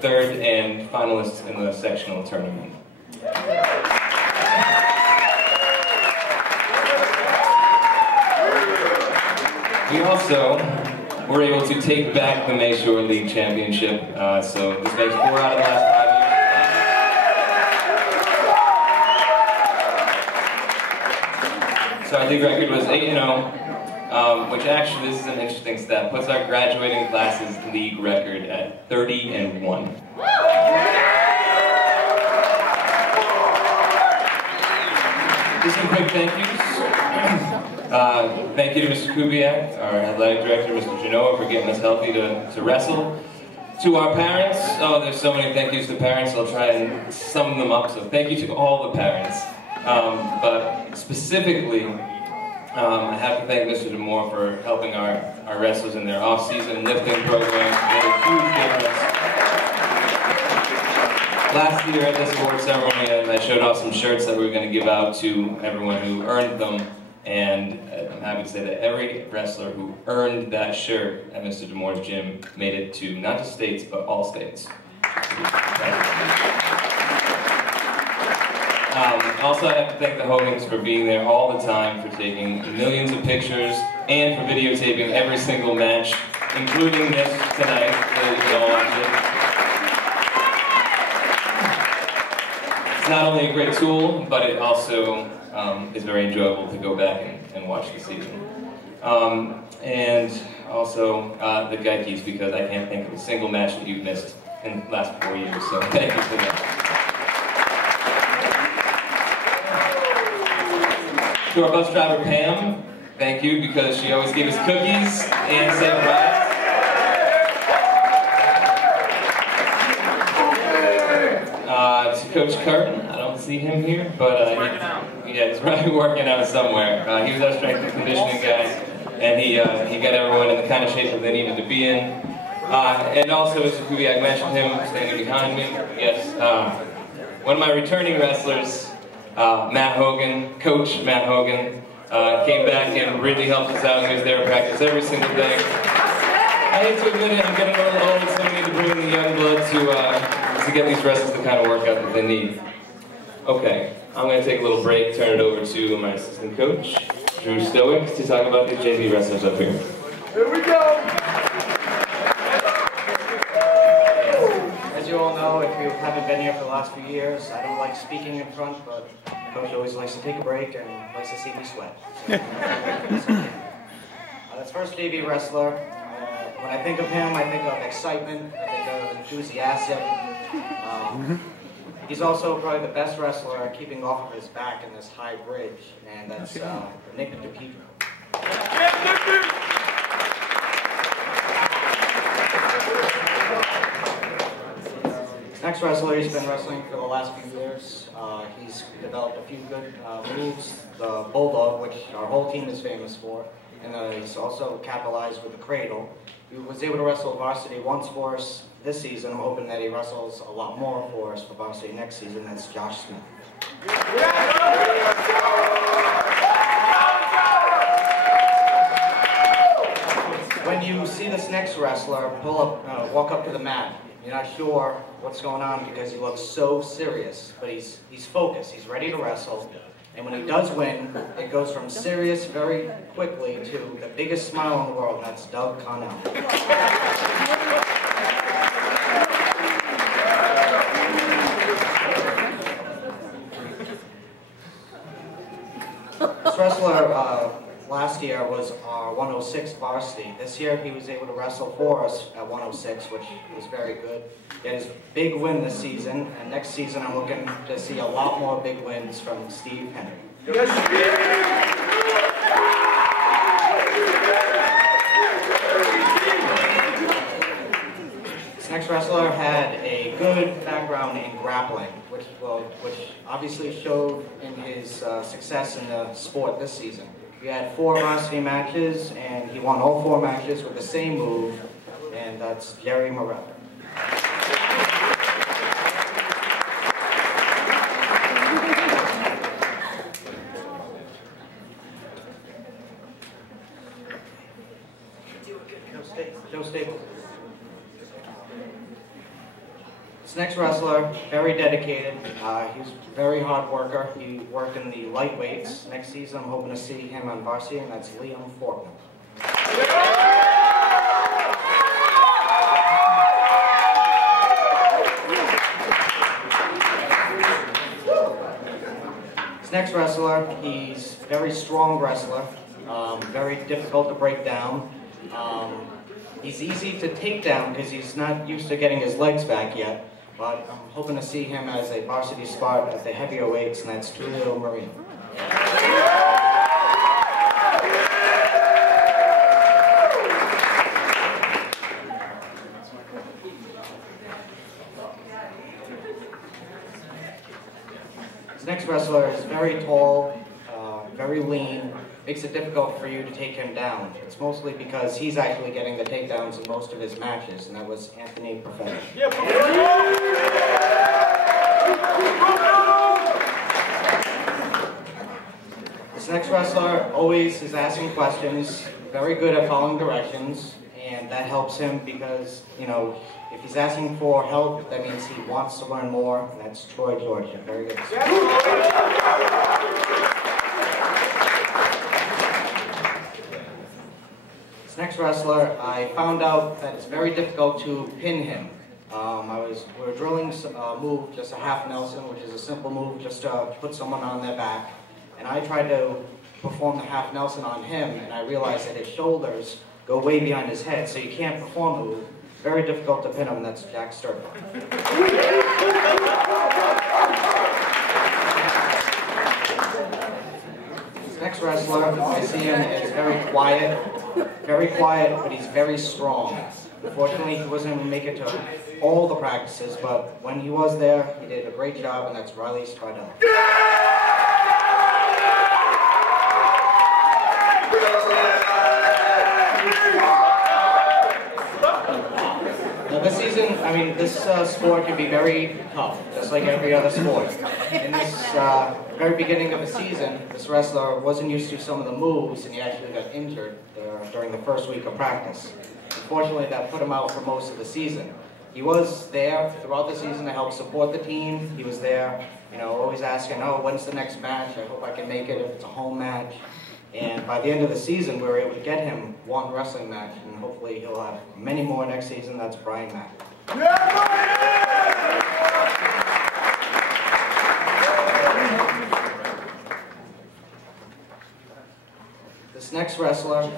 third and finalists in the sectional tournament. We also were able to take back the Mayshore League Championship, so this makes 4 out of the last 5 years. So our league record was 8-0, which actually, this is an interesting stat, puts our graduating class's league record at 30-1. Just some quick thank yous. Thank you to Mr. Kubiak, our athletic director, Mr. Genoa, for getting us healthy to wrestle. To our parents, oh, there's so many thank yous to parents, I'll try and sum them up. So thank you to all the parents. But specifically, I have to thank Mr. DeMoore for helping our wrestlers in their off-season lifting program. Made a huge difference. Last year at this award ceremony, I showed off some shirts that we were going to give out to everyone who earned them. And I'm happy to say that every wrestler who earned that shirt at Mr. DeMoore's gym made it to not just states, but all states. Also, I have to thank the Hogans for being there all the time, for taking millions of pictures, and for videotaping every single match, including this tonight, so you can all watch it. It's not only a great tool, but it also is very enjoyable to go back and watch the season. And also the Geikis, because I can't think of a single match that you've missed in the last 4 years, so thank you for that. To our bus driver, Pam, thank you, because she always gave us cookies and safe rides. To Coach Curtin, I don't see him here, but he's probably working out somewhere. He was our strength and conditioning guy, and he got everyone in the kind of shape that they needed to be in. And also, Mr. Kubiak mentioned him standing behind me. Yes, one of my returning wrestlers, Matt Hogan, Coach Matt Hogan, came back and really helped us out. He was there at practice every single day. I hate to admit it, I'm getting a little old, so we need to bring in the young blood to get these wrestlers the kind of workout that they need. Okay, I'm going to take a little break, turn it over to my assistant coach, Drew Stoic, to talk about these JV wrestlers up here. Here we go! As you all know, if you haven't been here for the last few years, I don't like speaking in front, but Coach always likes to take a break and likes to see me sweat. That's first JV wrestler. When I think of him, I think of excitement, I think of enthusiasm. He's also probably the best wrestler at keeping off of his back in this high bridge, and that's Nick DePietro. Next wrestler, he's been wrestling for the last few years. He's developed a few good moves, the Bulldog, which our whole team is famous for, and he's also capitalized with the Cradle. He was able to wrestle varsity once for us this season. I'm hoping that he wrestles a lot more for us for varsity next season. That's Josh Smith. When you see this next wrestler walk up to the mat, you're not sure what's going on because he looks so serious, but he's focused, he's ready to wrestle. And when he does win, it goes from serious very quickly to the biggest smile in the world, and that's Doug Connell. This wrestler last year was our 106 varsity. This year he was able to wrestle for us at 106, which was very good. He had his big win this season, and next season I'm looking to see a lot more big wins from Steve Henry. Yes, this next wrestler had a good background in grappling, which obviously showed in his success in the sport this season. He had 4 varsity matches, and he won all 4 matches with the same move, and that's Jerry Morel. Joe Staples. This next wrestler, very dedicated. He's a very hard worker. He worked in the lightweights. Next season, I'm hoping to see him on varsity, and that's Liam Fortman. This next wrestler, he's a very strong wrestler, very difficult to break down. He's easy to take down because he's not used to getting his legs back yet, but I'm hoping to see him as a varsity spot at the heavier weights, and that's Julio Marino. This next wrestler is very tall, very lean, makes it difficult for you to take him down. It's mostly because he's actually getting the takedowns in most of his matches, and that was Anthony Perfetto. This next wrestler always is asking questions, very good at following directions, and that helps him because, you know, if he's asking for help, that means he wants to learn more, and that's Troy Georgia. Very good. This next wrestler, I found out that it's very difficult to pin him. We were drilling a move, just a half Nelson, which is a simple move just to put someone on their back. And I tried to perform the half Nelson on him, and I realized that his shoulders go way behind his head, so you can't perform the move. Very difficult to pin him, and that's Jack Sturba. This next wrestler, I see him is very quiet, but he's very strong. Unfortunately, he wasn't able to make it to all the practices, but when he was there, he did a great job, and that's Riley Stradella. Now this season, this sport can be very tough, just like every other sport. In this very beginning of the season, this wrestler wasn't used to some of the moves, and he actually got injured during the first week of practice. Unfortunately, that put him out for most of the season. He was there throughout the season to help support the team. He was there, you know, always asking, oh, when's the next match? I hope I can make it if it's a home match. And by the end of the season, we were able to get him one wrestling match, and hopefully he'll have many more next season. That's Brian Mack. This next wrestler,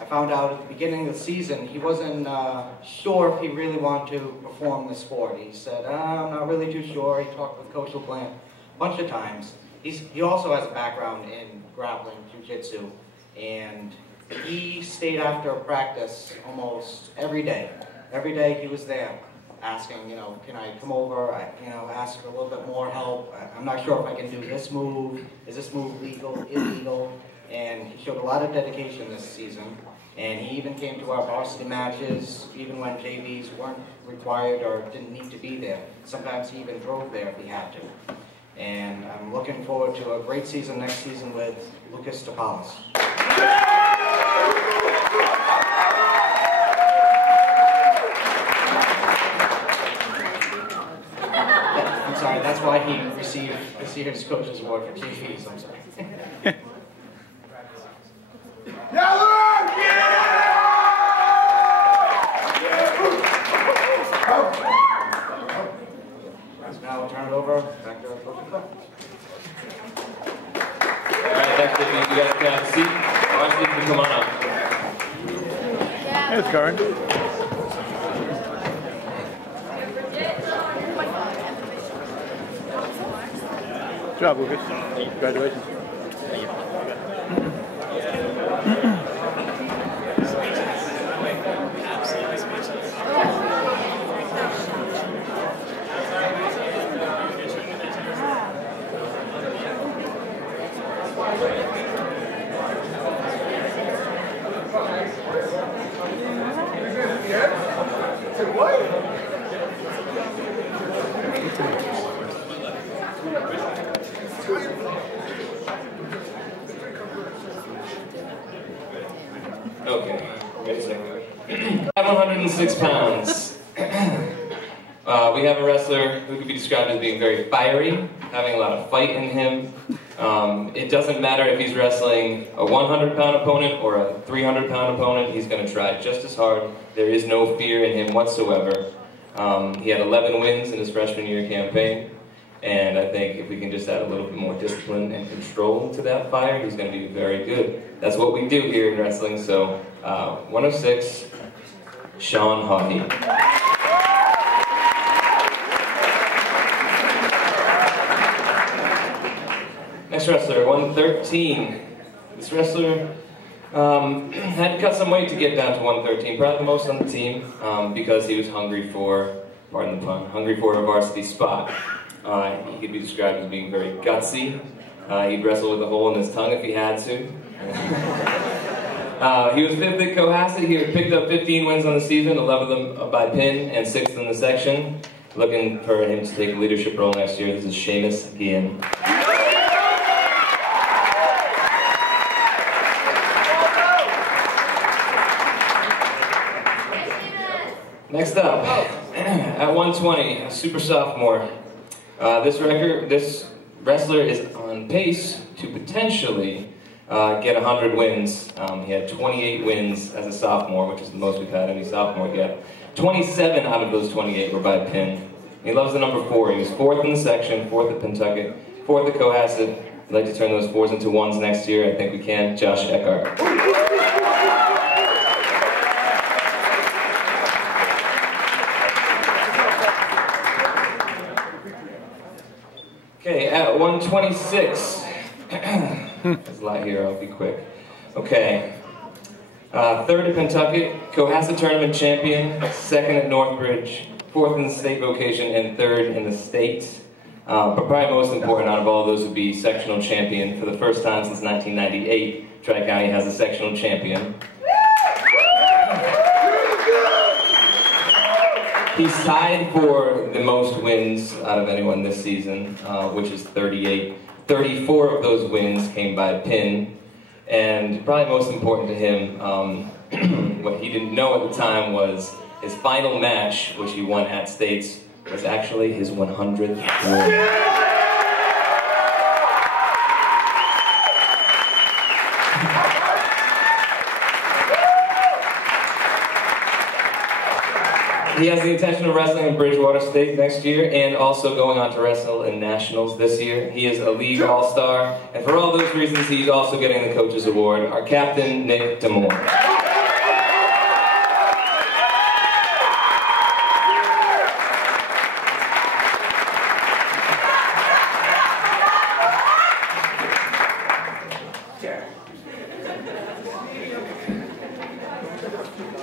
I found out at the beginning of the season, he wasn't sure if he really wanted to perform the sport. He said, I'm not really too sure. He talked with Coach LaPlante a bunch of times. He also has a background in grappling, jiu-jitsu, and he stayed after practice almost every day. Every day he was there asking, you know, can I come over, ask for a little bit more help. I'm not sure if I can do this move. Is this move legal, illegal? And he showed a lot of dedication this season. And he even came to our varsity matches, even when JVs weren't required or didn't need to be there. Sometimes he even drove there if he had to. And I'm looking forward to a great season next season with Lucas Tapalis. I'm sorry, that's why he received this year's Coach's Award for JVs, I'm sorry. Now I'll turn it over back to Coach Cook. Alright, thanks, David. You guys can have a seat. Varsity can come on up. There's Karen. Good job, Lucas. Congratulations. Okay, wait a second. 106 pounds. We have a wrestler who could be described as being very fiery, having a lot of fight in him. It doesn't matter if he's wrestling a 100-pound opponent or a 300-pound opponent, he's going to try just as hard. There is no fear in him whatsoever. He had 11 wins in his freshman year campaign, and I think if we can just add a little bit more discipline and control to that fire, he's going to be very good. That's what we do here in wrestling, so 106, Sean Haughey. Next wrestler, 113. This wrestler had to cut some weight to get down to 113, probably the most on the team, because he was hungry for, pardon the pun, hungry for a varsity spot. He could be described as being very gutsy. He'd wrestle with a hole in his tongue if he had to. He was 5th at Cohasset. He had picked up 15 wins on the season, 11 of them by pin, and 6th in the section. Looking for him to take a leadership role next year. This is Seamus Guillen. Next up, at 120, a super sophomore. This wrestler is on pace to potentially get 100 wins. He had 28 wins as a sophomore, which is the most we've had any sophomore yet. 27 out of those 28 were by pin. He loves the number 4. He was 4th in the section, 4th at Pentucket, 4th at Cohasset. I'd like to turn those 4s into 1s next year. I think we can. Josh Eckhart. Okay, at 126. There's a lot here, I'll be quick. Okay. 3rd at Pentucket, Cohasset tournament champion, 2nd at Northbridge, 4th in the state vocation, and 3rd in the state. But probably most important out of all those would be sectional champion. For the first time since 1998, Tri-County has a sectional champion. He's tied for the most wins out of anyone this season, which is 38. 34 of those wins came by pin. And probably most important to him, what he didn't know at the time was his final match, which he won at States, was actually his 100th win. He has the intention of wrestling in Bridgewater State next year and also going on to wrestle in Nationals this year. He is a league all-star, and for all those reasons, he's also getting the Coach's Award. Our captain, Nick Damore.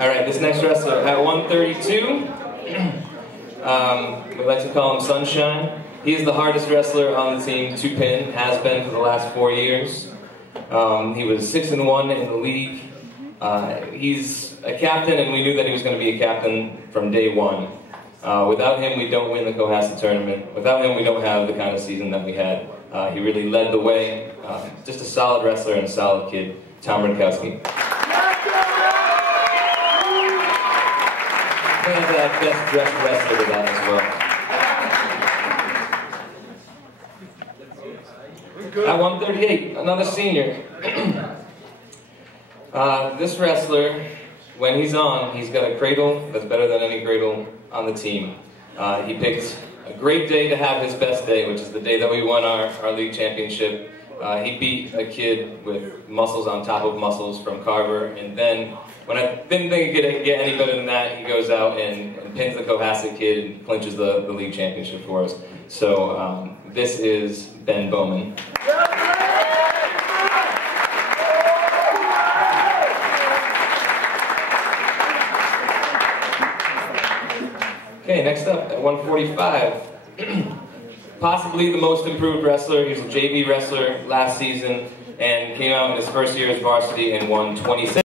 All right, this next wrestler at 132, we like to call him Sunshine. He is the hardest wrestler on the team to pin, has been for the last 4 years. He was 6-1 in the league. He's a captain, and we knew that he was going to be a captain from day one. Without him, we don't win the Cohasset tournament. Without him, we don't have the kind of season that we had. He really led the way. Just a solid wrestler and a solid kid, Tom Rinkowski. And best dressed wrestler to that as well. At 138, another senior. This wrestler, when he's on, he's got a cradle that's better than any cradle on the team. He picked a great day to have his best day, which is the day that we won our league championship. He beat a kid with muscles on top of muscles from Carver, and then when I didn't think he could get any better than that, he goes out and pins the Cohasset kid and clinches the league championship for us. So this is Ben Bowman. Okay, next up at 145. Possibly the most improved wrestler. He was a JV wrestler last season and came out in his first year as varsity and won 26.